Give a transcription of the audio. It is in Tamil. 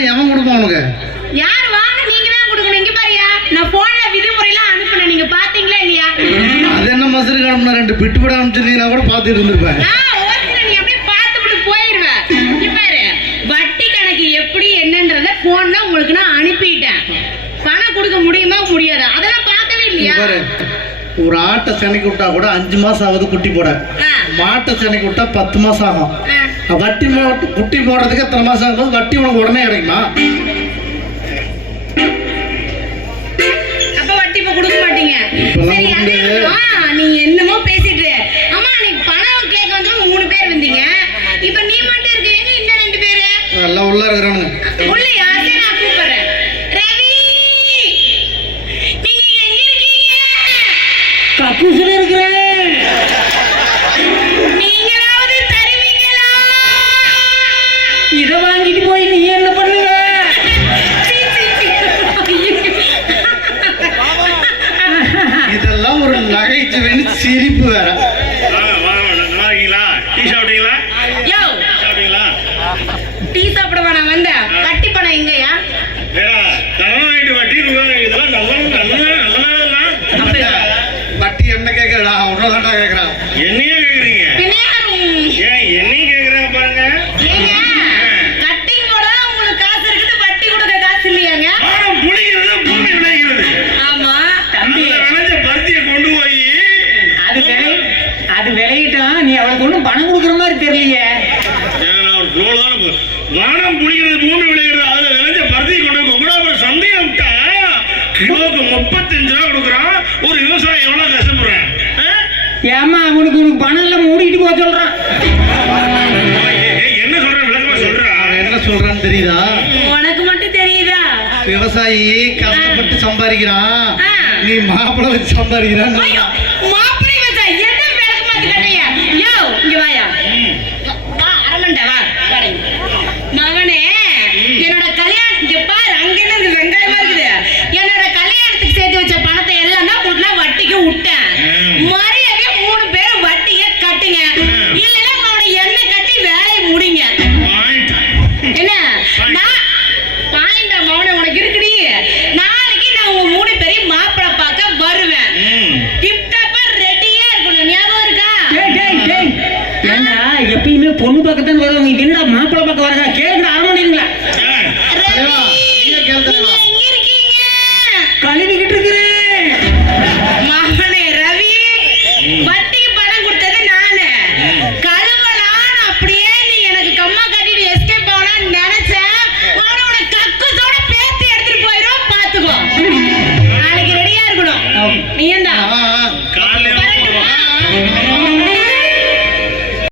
பணம் எவன் கொடுப்பான் உனக்கு? யார் வாங்க நீங்க தான் கொடுக்கணும். இங்க பாரியா நான் போன்ல விதிமுறையெல்லாம் அனுப்புனேன். நீங்க பாத்தீங்களா இல்லையா? அது என்ன மசரு கிளம்புனா ரெண்டு பிட்டு விட அனுப்பிச்சிருந்தீங்கன்னா கூட பார்த்துட்டு இருந்திருப்பேன். நான் ஓசில நீ அப்படியே பார்த்துவிட்டு போயிருவேன் இங்க பாரு வட்டி கணக்கு எப்படி என்னன்றத போன்ல உங்களுக்கு நான் அனுப்பிட்டேன். பணம் கொடுக்க முடியுமா? முடியாதா. அதெல்லாம் பார்க்கவே இல்லையா? ஒரு ஆட்டை செனைக்கு விட்டா கூட அஞ்சு மாசம் ஆகுது குட்டி போட. மாட்டை செனைக்கு விட்டா பத்து மாசம் ஆகும். வட்டி குட்டி போடுறதுக்கு எத்தனை மாசம் ஆகும்போது வட்டி உனக்கு உடனே கிடைக்குமா? நீங்களாவது தருவீங்களா இதை வாங்கிட்டு போய் நீ என்ன சீ. இதெல்லாம் ஒரு நகைச்சுவைன்னு சிரிப்பு வேற ஏன் நான் ஒரு flow தானே போ- வானம் புளிக்கிறது பூமி விளைகிறது அதுல விளைஞ்ச பருத்தியை கொண்டு கொங்கடாபுரம் சந்தையை விட்டா கிலோக்கு முப்பத்தஞ்சு ரூபா கொடுக்குறான். ஒரு விவசாயி எவ்வளவு கஷ்டப்படுறேன்? ஆ? ஏம்மா அவனுக்கு உனக்கு பணம் எல்லாம் மூடிட்டு போக சொல்றான் என்ன சொல்ற? விளக்கமா சொல்றா. அவன் என்ன சொல்றான்னு தெரியுதா? உனக்கு மட்டும் தெரியுதா? விவசாயி கஷ்டப்பட்டு சம்பாதிக்கிறான். நீ மாப்பிள்ளை வச்சு சம்பாதிக்கிறான்னு என்ன? நான் பாயிண்டா மௌனம் உனக்கு இருக்குடி. நாளைக்கு நான் உங்க மூணு பேரையும் மாப்பிள்ளை பார்க்க வருவேன். டிப்டப்பா ரெடியா இருக்கணும். ஞாபகம் இருக்கா? ஏன்னா எப்பயுமே பொண்ணு பார்க்க தான் வருவாங்க என்னடா பார்க்க வராங்க கேளுங்க அரமணிங்களா கழுவிக்கிட்டு இருக்கிறேன். மகனே ரவி. பட்டி